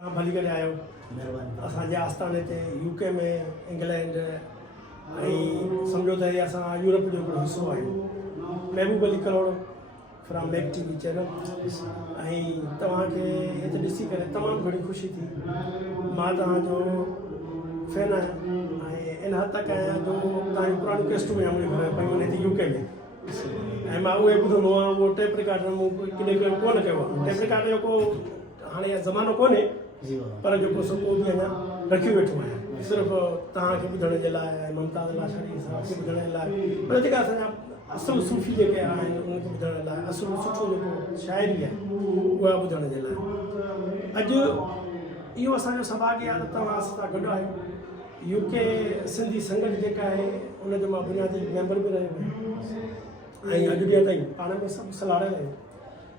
तव्हां भली करे आयो महिरबानी। असांजे आस्थाने ते यूके में इंग्लैंड ऐं सम्झो त इहे असां यूरोप जो हिकिड़ो हिसो आहियूं। महबूब अली करोड़ फ्रॉम मैक टीवी चैनल ऐं तव्हांखे हिते ॾिसी करे तमामु घणी ख़ुशी थी। मां तव्हांजो फैन आहियां ऐं इन हद तक आहियां जो तव्हांजी पुराणी कैस्टूं में मुंहिंजे घर पयूं आहिनि हिते यूके में ऐं मां उहे ॿुधंदो आहियां। उहो टेप रिकॉर्डर मूं किॾे कोन कयो आहे। टेप रिकॉर्डर जो को हाणे ज़मानो कोन्हे पर जेको सो को बि अञा रखी वेठो आहियां सिर्फ़ु तव्हांखे ॿुधण जे लाइ ऐं मुमताज़ लाशारी साहब खे ॿुधण जे लाइ। पर जेका असांजा असुलु सूफ़ी जेके आहिनि उन्हनि खे ॿुधण लाइ असुलु सुठो जेको शाइरी आहे उहा ॿुधण जे लाइ। अॼु इहो असांजो सौभाग्य आहे त तव्हां असां सां गॾु आहियो। यूके सिंधी संगत जेका आहे उनजो मां बुनियादी मेंबर बि रहियो आहियां ऐं अॼु ॾींहं ताईं पाण में सभु सलाहियल आहियूं।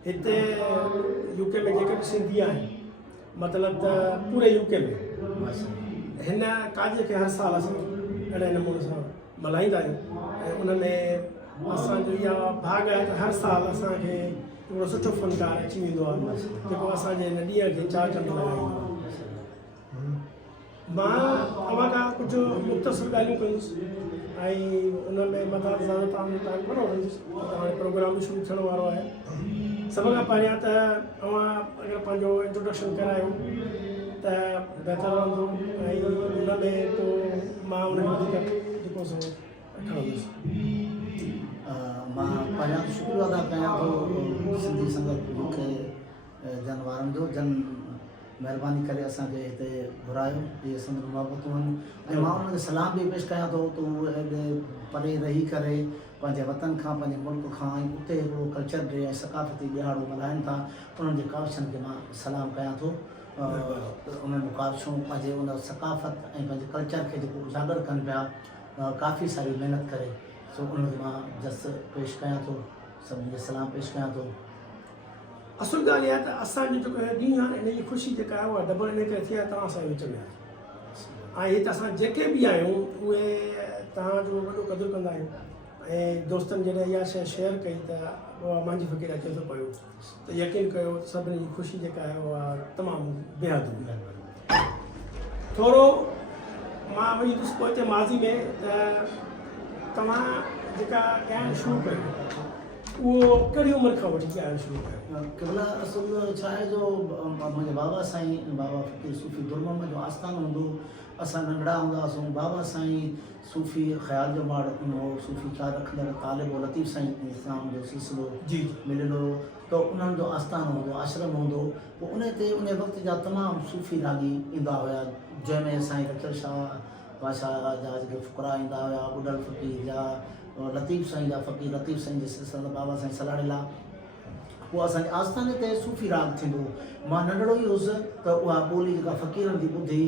हिते यूके में जेके बि सिंधी आहिनि मतिलबु त पूरे यूके में हिन काज खे हर साल असां अहिड़े नमूने सां मल्हाईंदा आहियूं ऐं उन में असांजो इहा भाग आहे त हर साल असांखे हिकिड़ो सुठो फ़नकार अची वेंदो आहे जेको असांजे हिन ॾींहं खे चार चंड लॻाईंदो आहे। मां तव्हां खां कुझु मुख़्तसिर ॻाल्हियूं कंदुसि ऐं उन में मथां ज़्यादा टाइम कोन वठंदुसि। हाणे प्रोग्राम बि शुरू थियण वारो आहे। सभ खां पहिरियां त तव्हां अगरि पंहिंजो इंट्रोडक्शन करायो त बहितर रहंदो ऐं उन में पोइ मां उनखे वधीक जेको सो खणंदुसि। मां पहिरियां शुक्रिया अदा कयां थो सिंधी संगत मूंखे जन वारनि जो जन महिरबानी करे असांखे हिते घुरायो। इहे संदि मुहबतूं आहिनि ऐं मां उन्हनि खे सलाम बि पेश कयां थो त उहे एॾे परे रही करे पंहिंजे वतन खां पंहिंजे मुल्क खां ऐं उते हिकिड़ो कल्चर डे ऐं सकाफ़ती ॾियारो मल्हाइनि था। उन्हनि जे काविशनि खे मां सलाम कयां थो। उन्हनि जूं काविशूं पंहिंजे उन सकाफ़त ऐं पंहिंजे कल्चर खे जेको उजागर कनि पिया काफ़ी सारी महिनत करे सो उन्हनि खे मां जस पेश कयां थो। सभिनी खे सलाम पेश कयां थो। असुल ॻाल्हि इहा त असांजो जेको ॾींहुं आहे इन जी ख़ुशी जेका आहे उहा डबल इन करे थी आहे तव्हां असांजे विच में आहे ऐं हिते असां जेके बि आहियूं उहे तव्हांजो वॾो क़दुरु कंदा आहियूं ऐं दोस्तनि जॾहिं इहा शइ शेयर कई त उहा मुंहिंजी फ़क़ीर अचे थो पियो त यकीन कयो सभिनी जी ख़ुशी जेका आहे उहा तमामु बेहद हुई। थोरो मां वञी ॾिस पोइ हिते माज़ी में त तव्हां जेका ॻाइणु शुरू कयो उहो कहिड़ी उमिरि खां वठी ॻाइणु शुरू कयो? केवल असुल छा आहे जो मुंहिंजे बाबा साईं बाबा फ़क़ीर सूफ़ी दुरमम जो आस्थानु हूंदो। असां नंढड़ा हूंदा हुआसीं। बाबा साईं सूफ़ी ख़्याल जो माड़ हो सूफ़ी ख्याल रखंदड़ तालिब लतीफ़ साईं इस्लाम जो सिलसिलो जी मिलियल हो त उन्हनि जो आस्थानु हूंदो आश्रम हूंदो। पोइ उन ते उन वक़्त जा तमामु सूफ़ी रागी ईंदा हुया जंहिंमें साईं रखियल शाह बादशाह जा जेके फ़ुक़रा ईंदा हुया ॿुॾल फ़क़ीर जा लतीफ़ साईं जा फ़क़ीर लतीफ़ साईं जे सिलसिले बाबा साईं सलाड़िला। उहा असांजे आस्थाने ते सूफ़ी राग थींदो। मां नंढड़ो ई हुउसि त उहा ॿोली जेका फ़क़ीरनि जी ॿुधी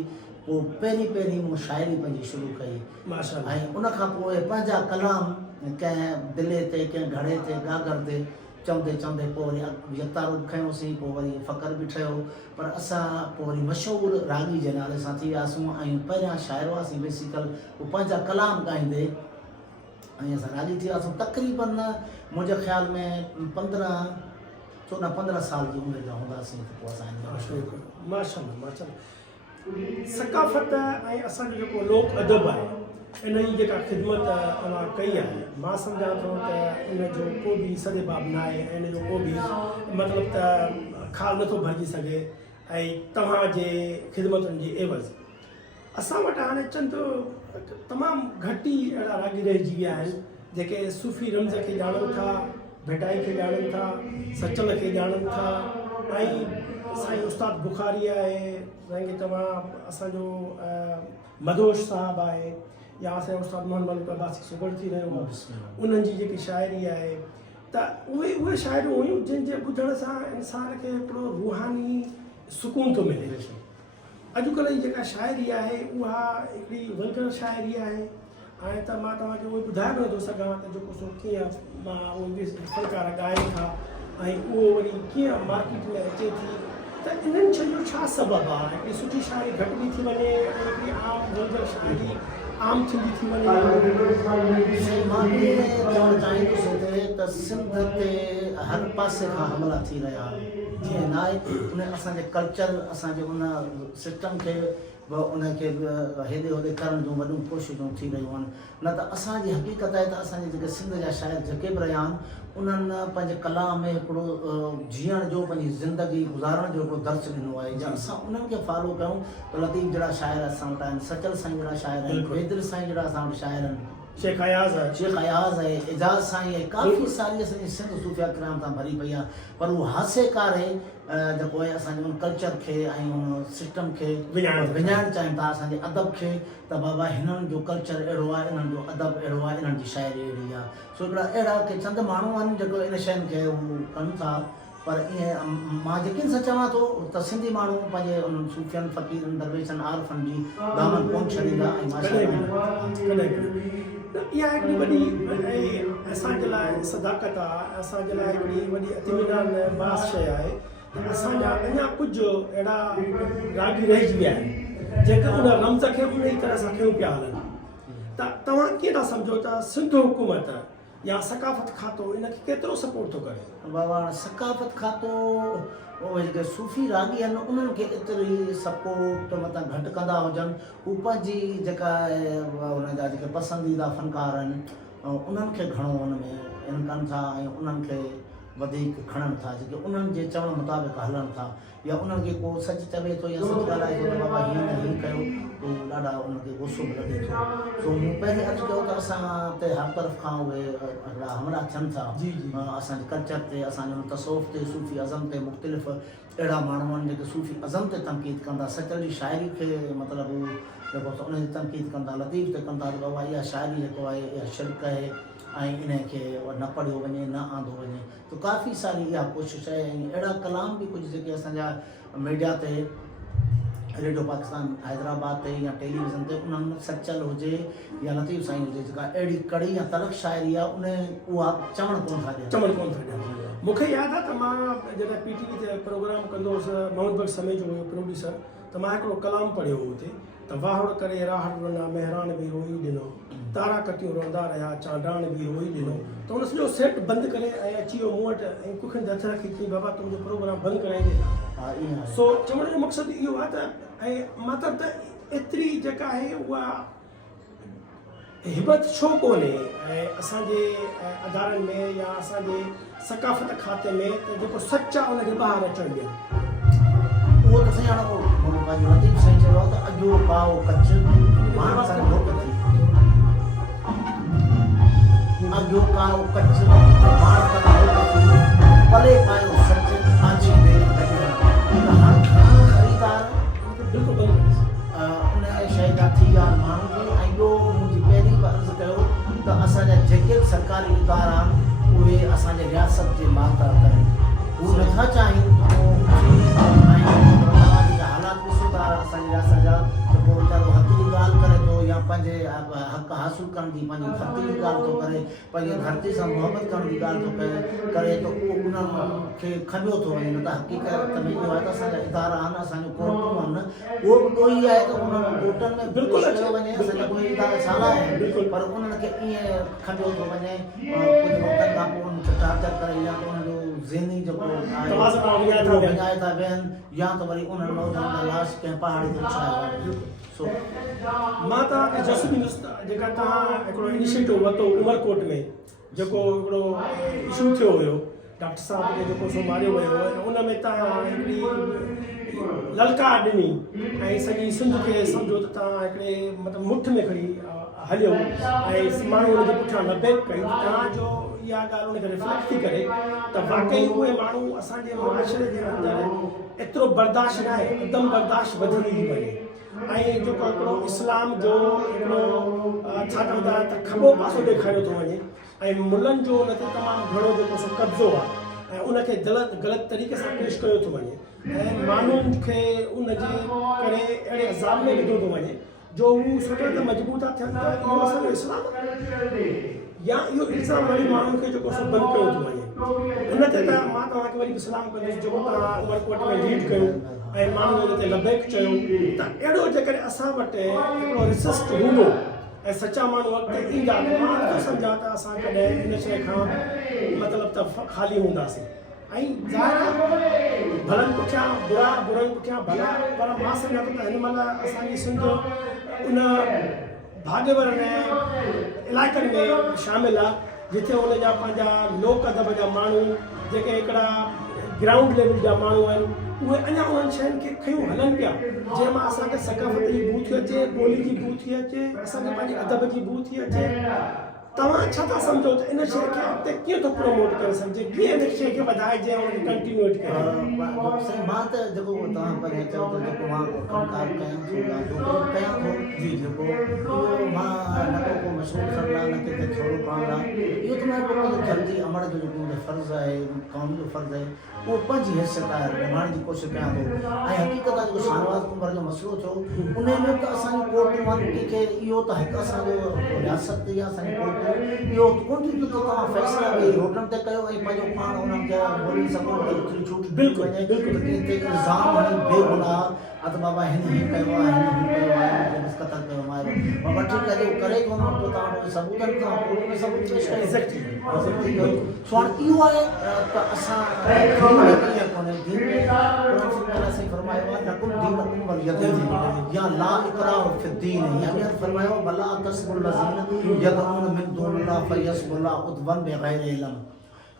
पोइ पहिरीं मूं शाइरी पंहिंजी शुरू कई माशाअल्लाह। ऐं उनखां पोइ पंहिंजा कलाम कंहिं दिले ते कंहिं घड़े ते गागर ते चवंदे चवंदे पोइ वरी यतारूप खयोंसीं। पोइ वरी फ़क़्र बि ठहियो पर असां पोइ वरी मशहूरु रागी जे नाले सां थी वियासीं ऐं पहिरियां शाइर हुआसीं बेसिकल पोइ पंहिंजा कलाम ॻाईंदे ऐं असां रागी थी वियासीं। तक़रीबन मुंहिंजे ख़्याल में 14-15 साल जी उमिरि जा हूंदासीं त पोइ असां माशाअल्लाह माशाअल्लाह। सकाफ़त ऐं असांजो जेको लोक अदब आहे इन जी जेका ख़िदमत तव्हां कई आहे मां सम्झां थो त इन जो को बि सदेबाब न आहे ऐं इन जो को बि मतिलबु त खाल नथो भरिजी सघे ऐं तव्हांजे ख़िदमतुनि जी एवज़ असां वटि हाणे चंद तमामु घटि ई अहिड़ा रागी रहिजी विया आहिनि जेके सूफ़ी रम्ज़ खे ॼाणनि था भेटाई खे ॼाणनि था सचल खे ॼाणनि था ऐं साईं उस्ताद बुखारी आहे जंहिंखे तव्हां असांजो मदोश साहबु आहे या असांजो उस्ताद मोहम्मद मलिक अब्बासी सुगड़ थी रहियो आहे उन्हनि जी जेकी शाइरी आहे त उहे शाइरियूं हुयूं जंहिंजे ॿुधण सां इंसान खे हिकिड़ो रूहानी सुकून थो मिले। अॼुकल्ह जी जेका शाइरी आहे उहा हिकिड़ी वल्गर शाइरी आहे। हाणे त मां तव्हांखे उहो ॿुधाए बि नथो सघां त जेको सो कीअं मां उहे फ़नकार ॻाइनि था ऐं उहो वरी कीअं मार्केट में अचे थी त इन्हनि शयुनि जो छा सबबु आहे। हिकिड़ी सुठी शाइरी घटि बि थी वञे ऐं हिकिड़ी आम वल्गर शाइरी आम थींदी थी वञे। मां चवणु चाहींदुसि त सिंध ते हर पासे खां हमला थी रहिया जीअं न आहे उन असांजे कल्चर असांजे उन सिस्टम खे उनखे हेॾे होॾे करण जूं वॾियूं कोशिशूं थी रहियूं आहिनि न त असांजी हक़ीक़त आहे त असांजे जेके सिंध जा शाइर जेके बि रहिया आहिनि उन्हनि पंहिंजे कला में हिकिड़ो जीअण जो पंहिंजी ज़िंदगी गुज़ारण जो हिकिड़ो दर्श ॾिनो आहे या असां उन्हनि खे फॉलो कयूं त लतीफ़ जहिड़ा शाइर असां वटि आहिनि सचल साईं जहिड़ा शाइर आहिनि बेदिल साईं जहिड़ा असां वटि शाइर आहिनि शेख अयाज़ आहे शेख अयाज़ आहे एजाज़ साईं आहे काफ़ी सारी असांजी सिंध सूफ़िया किराम तां भरी पई आहे पर उहो हासेकार आहे जेको आहे असांजे उन कल्चर खे ऐं उन सिस्टम खे विञाइणु चाहिनि था असांजे अदब खे त बाबा हिननि जो कल्चर अहिड़ो आहे इन्हनि जो अदब अहिड़ो आहे इन्हनि जी शाइरी अहिड़ी आहे सो हिकिड़ा अहिड़ा के चंद माण्हू आहिनि जेको इन शयुनि खे उहे कनि था पर ईअं मां यकीन सां चवां थो त सिंधी माण्हू पंहिंजे उन्हनि सूफ़ियनि फ़क़ीरनि दरवेशनि आरफनि जी दामन कोन छॾींदा ऐं इहा हिकिड़ी वॾी ऐं असांजे लाइ सदाकत आहे असांजे लाइ हिकिड़ी वॾी इत्मीनान बास शइ आहे असांजा अञा कुझु अहिड़ा रागी रहिजी विया आहिनि जेके उन रम्ज़ खे उन ई तरह सां खयूं पिया हलनि त तव्हां कीअं था सम्झो त सिंध हुकूमत या सकाफ़त खातो इनखे केतिरो सपोर्ट थो करे बाबा सकाफ़त खातो उहे जेके सूफ़ी रागी आहिनि उन्हनि खे एतिरी सपोर्ट मतिलबु घटि कंदा हुजनि हू पंहिंजी जेका उन जा जेके पसंदीदा फ़नकार आहिनि उन्हनि खे घणो हुन में इन कनि था ऐं उन्हनि खे वधीक खणनि था जेके उन्हनि जे चवण मुताबिक़ हलनि था या उन्हनि खे को सच चवे थो या सच ॻाल्हाए थो त बाबा हीअं न हीअं कयो त ॾाढा उनखे गुस्सो बि लॻे थो सो मूं पहिरीं अर्ज़ु कयो त असां ते हर तरफ़ खां उहे हिकिड़ा हमला थियनि था असांजे कल्चर ते असांजे उन तसौफ़ ते सूफ़ी अज़म ते मुख़्तलिफ़ अहिड़ा माण्हू आहिनि जेके सूफ़ी अज़म ते तनक़ीद कंदा सचल जी शाइरी खे मतिलबु जेको उनजी तनक़ीद कंदा लतीफ़ ते कंदा त बाबा इहा शाइरी जेको आहे इहा शिरक आहे ऐं इनखे न पढ़ियो वञे न आंदो वञे त काफ़ी सारी इहा कोशिशि आहे ऐं अहिड़ा कलाम बि कुझु जेके असांजा मीडिया ते रेडियो पाकिस्तान हैदराबाद ते या टेलीविज़न ते उन्हनि सचल हुजे या लतीफ़ साईं हुजे जेका अहिड़ी कड़ी या तलख़ शाइरी आहे उहा चवणु कोन था ॾियनि मूंखे यादि आहे त मां जॾहिं PTV ते प्रोग्राम कंदो हुउसि मोहम्मद बख़्श समय जो हुयो प्रोड्यूसर त मां हिकिड़ो कलाम पढ़ियो हो हुते त वाहड़ करे राहड़ रना महिरान बि रोई ॾिनो तारा कटियूं रहंदा रहिया चांडाण बि रोई ॾिनो त हुन सॼो सेट बंदि करे ऐं अची वियो मूं वटि ऐं कुखियुनि हथ रखी चई बाबा तुंहिंजो प्रोग्राम बंदि कराईंदे सो चवण जो मक़सदु इहो आहे त ऐं मतिलबु त एतिरी जेका आहे उहा हिबत छो कोन्हे ऐं असांजे अदारनि में या असांजे सकाफ़त खाते में त जेको सच आहे उनखे ॿाहिरि अचणु ॾियनि उहो त साईं हाणे पंहिंजो लतीफ़ साईं चयो आहे त अॼो पाओ कच मान सां लोक थी अॼो पाओ कच मान सां लोक थी पले पायो सच आजी में त हर ख़रीदार बिल्कुलु उन शइ जा थी विया माण्हू बि ऐं ॿियो मुंहिंजी पहिरीं बि अर्ज़ु कयो त असांजा जेके बि सरकारी इदारा आहिनि उहे असांजे रियासत जे मातहत आहिनि हू नथा चाहिनि हालात ॾिसो था असांजी रियासत जा त पोइ वीचारो हक़ जी ॻाल्हि करे थो या पंहिंजे हक़ हासिलु करण जी पंहिंजी धरती जी ॻाल्हि थो करे पंहिंजे धरती सां मुहबत करण जी ॻाल्हि थो करे त उहो उन्हनि खे खबियो थो वञे न त हक़ीक़त में इहो आहे त असांजा इदारा आहिनि असांजो कोर्टूं आहिनि उहो बि ॾोही आहे त उन्हनि कोर्टनि में बिल्कुलु कयो वञे असांजा कोई इदारा छाला आहिनि पर उन्हनि खे ईअं खबियो थो वञे कुझु वक़्तनि खां पोइ उन्हनि खे टार्चर करे या त उन्हनि जो ज़हनी जेको विञाए था वेहनि या त वरी उन्हनि नौजवान जा लाश कंहिं पहाड़ी ते उछाया सो मां तव्हांखे जस ॾींदुसि जेका तव्हां हिकिड़ो इनिशिएटिव वरितो उमरकोट में जेको हिकिड़ो इशू थियो हुयो डॉक्टर साहब खे जेको सो मारियो वियो हुयो उन में तव्हां हिकिड़ी ललकार ॾिनी ऐं सॼी सिंध खे सम्झो त तव्हां हिकिड़े मतिलबु मुठ में खणी हलियो ऐं माण्हू हुनजे पुठियां लबेक कई तव्हांजो इहा ॻाल्हि उनखे रिफ्लेक्ट थी करे त वाकई उहे माण्हू असांजे मुआशरे जे अंदरि एतिरो बर्दाश्त न आहे अदम बर्दाश्त वधंदी थी वञे ऐं जेको हिकिड़ो इस्लाम जो हिकिड़ो छा चवंदा त खॿो पासो ॾेखारियो थो वञे ऐं मुलनि जो उन ते तमामु घणो जेको सो कब्ज़ो आहे ऐं उनखे ग़लति तरीक़े सां पेश कयो थो वञे ऐं माण्हुनि खे उनजे करे अहिड़े अज़ाब में विधो थो वञे जो हू सोचे त मजबूर था थियनि त इहो असांजो इस्लाम या इहो इल्ज़ाम वरी माण्हुनि खे जेको सो बंदि कयो थो वञे हुन ते त मां तव्हांखे वरी सलाम कंदुसि जेको तव्हां उमरकोट में लीड कयो ऐं माण्हू हुन ते लबेक चयो त अहिड़ो जेकॾहिं असां वटि हिकिड़ो रिसिस्ट हूंदो ऐं सचा माण्हू अॻिते ईंदा त मां नथो सम्झां त असां कॾहिं हिन शइ खां मतिलबु त ख़ाली हूंदासीं ऐं ज़ाहिर भलनि पुठियां बुरा बुरनि पुठियां भला पर मां सम्झां थो त हिन महिल असांजी सिंध उन भाग्यवर ऐं इलाइक़नि में शामिल आहे जिथे उन जा पंहिंजा लोक अदब जा माण्हू जेके हिकिड़ा ग्राउंड लेवल जा माण्हू आहिनि उहे अञा उन्हनि शयुनि खे खयूं हलनि पिया जंहिंमां असांखे सकाफ़त जी बू थी अचे ॿोली जी बू थी अचे असांखे पंहिंजे अदब जी बू थी अचे तव्हां छा था सम्झो त इन शइ खे अॻिते कीअं थो प्रमोट करे सघिजे कीअं इन शइ खे वधाइजे ऐं उनखे कंटिन्यूएट करे मां त जेको तव्हां पहिरियों चयो त जेको मां कमकार कयां थो या जो कयां थो जी जेको इहो मां न को को मशहूरु करण लाइ न कंहिंखे थोरो करण लाइ इहो त मां पंहिंजो जल्दी अमर जो जेको मुंहिंजो फ़र्ज़ु आहे क़ौम जो फ़र्ज़ु आहे उहो पंहिंजी हैसियत आहे निभाइण जी कोशिशि कयां थो ऐं हक़ीक़त आहे जेको शाहनवाज़ कुंवर जो मसइलो थियो उन में त असांजी कोर्ट मां कंहिंखे इहो त हिकु असांजो रियासत या असांजी कोर्ट इहो कोन थी त तव्हां फ़ैसिला बि रोडनि ते कयो ऐं पंहिंजो पाण उन्हनि खे बोली सघो थोरी छूट बिल्कुलु बिल्कुलु कंहिं ते इल्ज़ाम हणी बेगुनाह अत बाबा हिन हीअं कयो आहे हिन हू कयो आहे क़तल कयो आहे बाबा ठीकु आहे जो करे कोन पोइ तव्हां सबूतनि खां कोर्ट में सबूत पेश कयो सो हाणे इहो आहे त असां कीअं कोन्हे दीन में असीं फरमायो आहे लकुम दीनुकुम वलियदीन या ला इकराह फिद्दीन या ॿियनि फरमायो भला तस्बुल लज़ीन यदऊन मिन दूनिल्लाह फयस्बुल्लाह उद्वन बग़ैर इल्म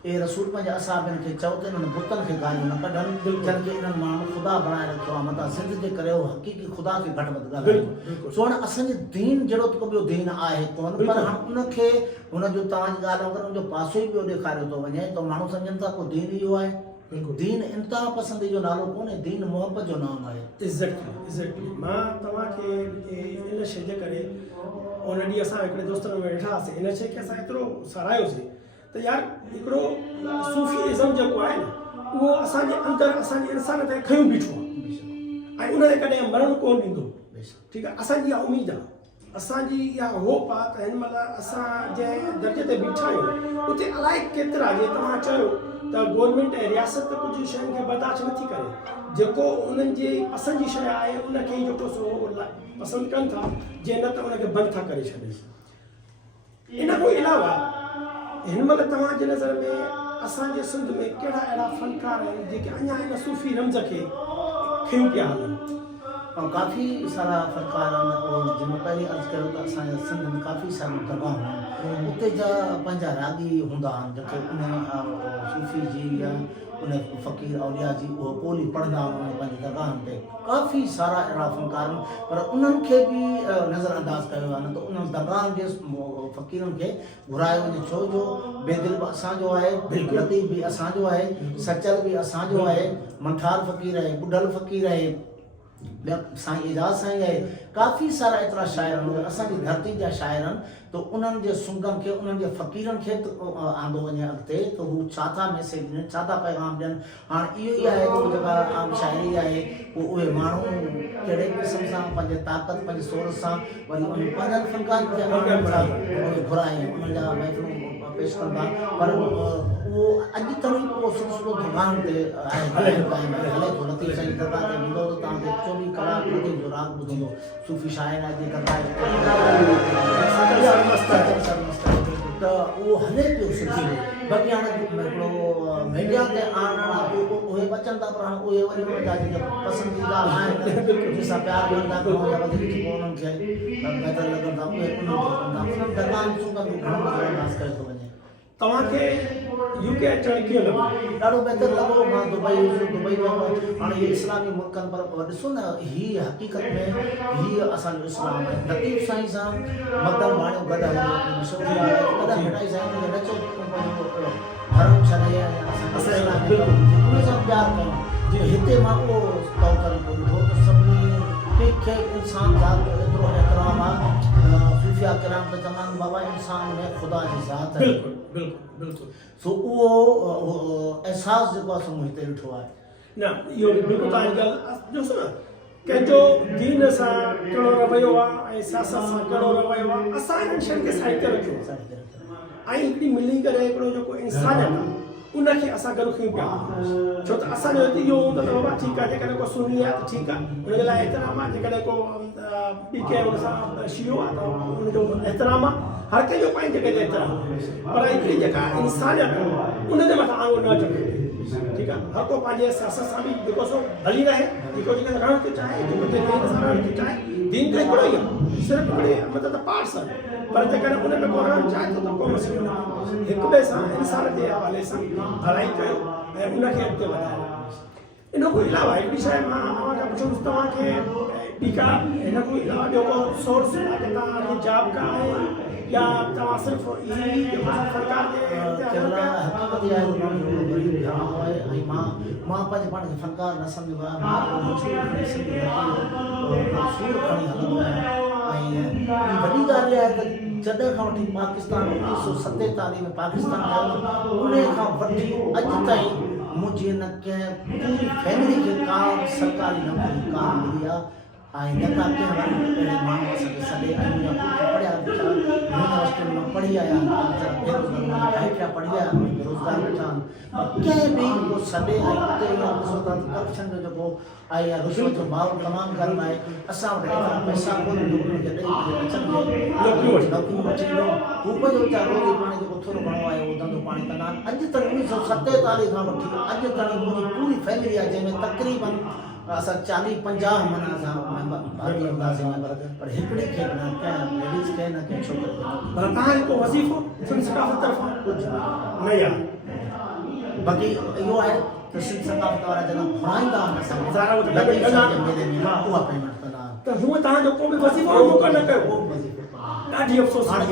ए रसूल पंहिंजे असाबनि खे चओ त इन्हनि बुतनि खे ॻाल्हियूं न कढनि जन खे इन्हनि माण्हू ख़ुदा बणाए रखियो आहे मथां ज़िद जे करे उहो हक़ीक़ी ख़ुदा खे घटि वधि ॻाल्हायो सो हाणे असांजे दीन जहिड़ो त को ॿियो दीन आहे कोन पर हाणे उनखे हुनजो तव्हांजी ॻाल्हि अगरि हुनजो पासो ई ॿियो ॾेखारियो थो वञे त माण्हू सम्झनि था को दीन इहो आहे दीन इंतिहा पसंदी जो नालो कोन्हे दीन मुहबत जो नाम आहे एग्ज़ैक्टली मां तव्हांखे इन शइ जे करे उन ॾींहुं असां हिकिड़े दोस्तनि में वेठा हुआसीं इन शइ खे असां एतिरो सारायोसीं त यार हिकिड़ो सूफ़ीइज़म जेको आहे न उहो असांजे अंदरि असांजे इंसान ते खयूं बीठो आहे ऐं उनखे कॾहिं मरण कोन ॾींदो ठीकु आहे असांजी इहा उमेदु आहे असांजी इहा होप आहे त हिन महिल असां जंहिं दर्जे ते बीठा आहियूं उते अलाए केतिरा जीअं तव्हां चयो त गवर्नमेंट ऐं रियासत कुझु शयुनि खे बर्दाश्त नथी करे जेको उन्हनि जी पसंदि जी शइ आहे उनखे ई जेको सो पसंदि कनि था जे न त उनखे बंदि था करे छॾनि इन खां अलावा हिन महिल तव्हांजे नज़र में असांजे सिंध में कहिड़ा अहिड़ा फ़नकार आहिनि जेके अञा हिन सूफ़ी रमज़ खे खयूं पिया हलनि ऐं काफ़ी सारा फ़नकार आहिनि जंहिंमें पहिरीं अर्ज़ु कयो त असांजे सिंध में काफ़ी सारियूं दरगाहूं आहिनि उते जा पंहिंजा रागी हूंदा आहिनि जेके उन सूफ़ी जी या उन फ़क़ीर औलिया जी उहो ॿोली पढ़ंदा आहिनि पंहिंजी दरगाहनि ते काफ़ी सारा अहिड़ा फ़नकार आहिनि पर उन्हनि खे बि नज़रअंदाज़ कयो आहे न त उन्हनि दरगाहनि जे फ़क़ीरनि खे घुरायो वञे छो जो बेदिल बि असांजो आहे लतीफ़ बि असांजो आहे सचल बि असांजो आहे मंठार फ़क़ीर आहे बुढल फ़क़ीर आहे ॿिया साईं एजाज़ साईं आहे काफ़ी सारा एतिरा शाइर आहिनि असांजी धरती जा शाइर आहिनि त उन्हनि जे सुंगम खे उन्हनि जे फ़क़ीरनि खे आंदो वञे अॻिते त हू छा था मैसेज ॾियनि छा था पैगाम ॾियनि हाणे इहो ई आहे जो जेका आम शाइरी आहे उहे माण्हू कहिड़े क़िस्म सां पंहिंजे ताक़त पंहिंजे सोर सां वरी उन पंहिंजनि फ़नकारनि खे घुराए उन्हनि जा महफ़िलूं पेश कंदा पर उहो अॼु ताईं उहो सिलसिलो दुकान ते हले थो लतीफ़ साईं दरगाह ते वेंदो त तव्हांखे 24 कलाक लतीफ़ जो राग ॿुधंदो सूफ़ी शाइर जी दरगाह त उहो हले पियो सुठी बाक़ी हाणे हिकिड़ो मीडिया ते आणणु उहे बचनि था पर हाणे उहे वरी उनजा जेके पसंदीदा आहिनि जंहिंसां प्यारु कंदा या वधीक जेको उन्हनि खे बहितर लॻंदा उहे उन्हनि खे दरगाह सुंदर घणो नज़रअंदाज़ करे थो वञे तव्हांखे यूके अचणु कीअं लॻो ॾाढो बहितर लॻो मां दुबई वियो हाणे इहे इस्लामी मुल्कनि पर ॾिसो न हीअ हक़ीक़त में हीअ असांजो इस्लाम आहे लतीफ़ साईं सां मदन माण्हू गॾु हली मशहूरु थी आहे कॾहिं मिठाई साईं खे नचो धर्म छॾे उन सां प्यारु कयूं हिते मां उहो तौर तरीक़ो ॾिठो त सभिनी कंहिंखे इंसान ज़ात एतिरो एतिराम आहे सूफ़िया किराम त चवंदा आहिनि बाबा इंसान में ख़ुदा जी ज़ात आहे बिल्कुलु सो उहो अहसासु जेको आहे सो मूं हिते ॾिठो आहे न इहो बिल्कुलु तव्हांजी ॻाल्हि ॾिसो न कंहिंजो दीन सां कहिड़ो रवैयो आहे ऐं सियासत सां कहिड़ो रवैयो आहे असां इन्हनि शयुनि खे साइड ते रखियो ऐं हिकिड़ी मिली करे हिकिड़ो जेको इंसानियत आहे उनखे असां गॾु खयूं पिया छो त असांजो इहो हूंदो त बाबा ठीकु आहे जेकॾहिं को सुनी आहे त ठीकु आहे हुनजे लाइ एतिराम आहे जेकॾहिं को ॿी कंहिं हुन सां शियो आहे त हुनजो एतिराम आहे हर कंहिंजो पंहिंजी जॻह ते एतिराम पर हिकिड़ी जेका इंसानियत आहे उनजे मथां आङुर न अचणु खपे ठीकु आहे हर को पंहिंजे सियासत सां बि जेको सो हली रहे जेको जेके रहण थो चाहे जेको जेके सां रहण थो चाहे दीन त हिकिड़ो ई आहे सिर्फ़ु हिकिड़े मतिलबु पार्ट्स आहे पर जेकॾहिं उन में को रहणु चाहे थो त को मसइलो न आहे हिक ॿिए सां इंसान जे हवाले सां भलाई कयो ऐं उनखे अॻिते वधायो इन खां अलावा हिकिड़ी शइ मां तव्हांखां पुछंदुसि तव्हांखे ॿी का हिन खां अलावा ॿियो को सोर्स आहे की तव्हांखे जॉब का आहे या तव्हां सिर्फ़ु इहे ई जेको सरकार जे केवल हक़ीक़त इहा आहे त माण्हू गरीब घराणो आहे ऐं मां पंहिंजे पाण खे फनकार न सम्झंदो आहियां मां मशहूरु सिंधी सूर खणी हलंदो आहियां ऐं ॿी वॾी ॻाल्हि इहा आहे त जॾहिं खां वठी पाकिस्तान 1947 में पाकिस्तान ठहियो उन खां वठी अॼु ताईं मुंहिंजी न कंहिं पूरी फैमिली खे का सरकारी नौकरी कान मिली आहे ऐं न का कंहिं वॾे अहिड़े माण्हू असांखे सॾे ऐं मुंहिंजा पुट पढ़िया वेठा यूनिवर्सिटी में पढ़ी आया बेरोज़गार पढ़ी आया बेरोज़गार वेठा आहिनि कंहिं बि को सॾे ऐं उते ॾिसो था त करप्शन जो जेको आहे या रिश्वत जो भाव तमामु घणो आहे असां वटि एतिरा पैसा कोन्हे जो उनखे ॾेई नौकरियूं वठी ॾियो हू पंहिंजो वीचार रोज़ी पाणी जेको थोरो घणो आहे उहो धंधो पाणी कंदा आहिनि अॼु ताईं 1947 खां वठी अॼु ताईं मुंहिंजी पूरी फैमिली आहे जंहिंमें तक़रीबन असां 40-50 माना असां भाती हूंदासीं पर हिकिड़ी खे न कंहिं लेडीज़ खे न कंहिं छोकिरे खे पर तव्हांजो को वज़ीफ़ो सिंध सकाफ़त तरफ़ां कुझु न आहे बाक़ी इहो आहे त सिंध सकाफ़त वारा जॾहिं घुराईंदा आहिनि ज़ारा उते असांखे कंदा मेले में उहा पेमेंट कंदा त हूअं तव्हांजो को बि वज़ीफ़ो मुक़ररु न कयो ॾाढी अफ़सोस हाणे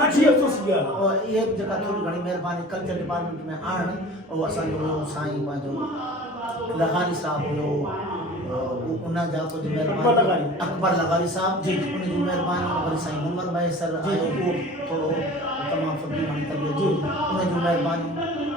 ॾाढी अफ़सोस जी ॻाल्हि आहे इहे जेका थोरी घणी महिरबानी कल्चर डिपार्टमेंट में आणनि उहो असांजो साईं पंहिंजो लगारी साहब हुयो उन जा कुझु महिरबानी अकबर लगारी साहब जी उनजी महिरबानी वरी साईं मोहम्मद भाई सर आयो उहो थोरो तमामु फ़क़ीर हाणे तबियत जी उनजी महिरबानी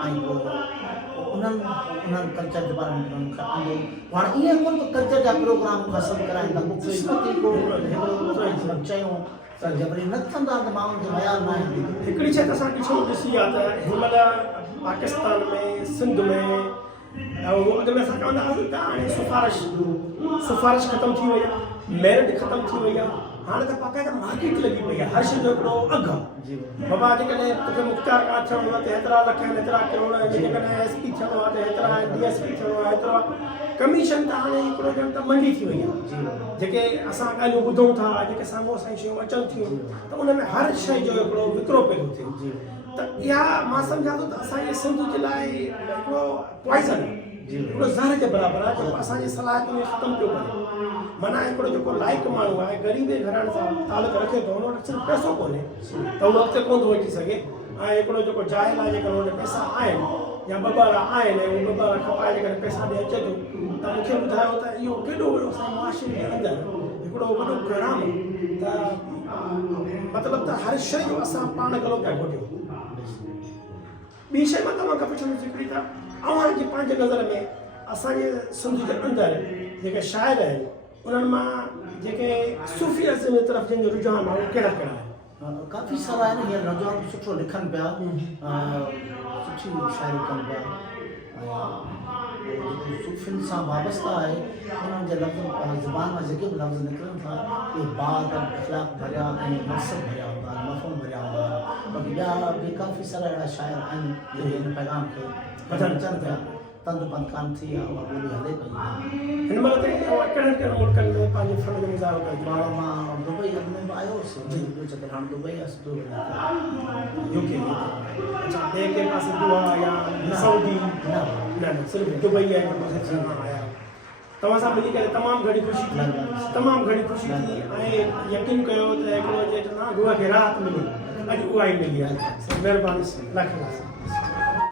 ऐं पोइ उन्हनि कल्चर डिपार्टमेंट में मूंखे आंदो हाणे ईअं कोन त कल्चर जा प्रोग्राम मूंखां सभु कराइनि था क़िस्मती को हिकिड़ो चयूं त जबरी न थींदा त माण्हुनि खे मयार न आहे हिकिड़ी शइ त असांखे छो ॾिसी आहे त हिन महिल पाकिस्तान में सिंध में अॻ में असां चवंदा हुआसीं त हाणे सिफ़ारिश ख़तमु थी वई आहे मेरिट ख़तमु थी वई आहे हाणे त बाक़ाइदा मार्केट लॻी पई आहे हर शइ जो हिकिड़ो अघु आहे बाबा जेकॾहिं तोखे मुख़्तियार कार्ड थियणो आहे त हेतिरा लख आहिनि हेतिरा करोड़ आहिनि जेकॾहिं SP थियणो आहे त हेतिरा DSP थियणो आहे हेतिरा कमीशन त हाणे हिकिड़ो ॼण त मंडी थी वई आहे जेके असां ॻाल्हियूं ॿुधूं था जेके साम्हूं असांजी शयूं अचनि थियूं त उन में हर शइ जो हिकिड़ो विकिरो पियो थो थिए त इहा मां सम्झां थो त असांजे सिंध जे लाइ हिकिड़ो पॉइज़न हिकिड़ो ज़हर जे बराबरि आहे जेको असांजी सलाहियत में ख़तमु पियो करे माना हिकिड़ो जेको लाइक़ माण्हू आहे ग़रीबे घराणे सां तालुक रखे थो हुन वटि सिर्फ़ु पैसो कोन्हे त उहो अॻिते कोन थो अची सघे ऐं हिकिड़ो जेको जाइल आहे जेकॾहिं हुन पैसा आहिनि या ॿ ॿार आहिनि ऐं उहे ॿ ॿार खपाए जेकॾहिं पैसा ॾे अचे थो त मूंखे ॿुधायो त इहो केॾो वॾो असांजे मुआशिरे जे अंदरि हिकिड़ो वॾो प्रोग्राम त मतिलबु त हर शइ जो असां पाण गलो पिया घुटियूं ॿी शइ मां तव्हांखां पुछंदुसि हिकिड़ी त अव्हां जे पंहिंजे नज़र में असांजे सिंध जे अंदरि जेके शाइर आहिनि उन्हनि मां जेके सूफ़ीअज़म जे तरफ़ जंहिंजो रुझान आहे उहे कहिड़ा कहिड़ा आहिनि काफ़ी सारा आहिनि हींअर नौजवान सुठो लिखनि पिया सुठी शाइरी कनि पिया ऐं सूफ़ियुनि सां वाबस्ता आहे उन्हनि जे लफ़्ज़ ज़ुबान मां जेके बि लफ़्ज़ निकिरनि था उहे बात अख़लाक़ भरिया ऐं मक़सद भरिया हूंदा आहिनि मफ़हूम भरिया हूंदा आहिनि बाक़ी ॿिया बि काफ़ी सारा अहिड़ा शाइर आहिनि जेके हिन पैगाम खे बदलनि पिया तंद पंद कान थी आहे उहा ॿोली हले पई हिन महिल ताईं कहिड़े कहिड़े मुल्कनि में पंहिंजे फन जो मुज़ाहिरो कयो माण्हू मां दुबई में बि आयो हुउसि ॿियो चकर हाणे दुबई आहे सुठो यूके अच्छा ॿिए कंहिं पासे दुआ या सऊदी न सिर्फ़ु दुबई आहे आया तव्हां सां मिली करे तमामु घणी ख़ुशी थी तमामु घणी ख़ुशी थी ऐं यकीन कयो त हिकिड़ो जेको न दुआ खे राहत मिली अॼु उहा ई मिली आहे महिरबानी लख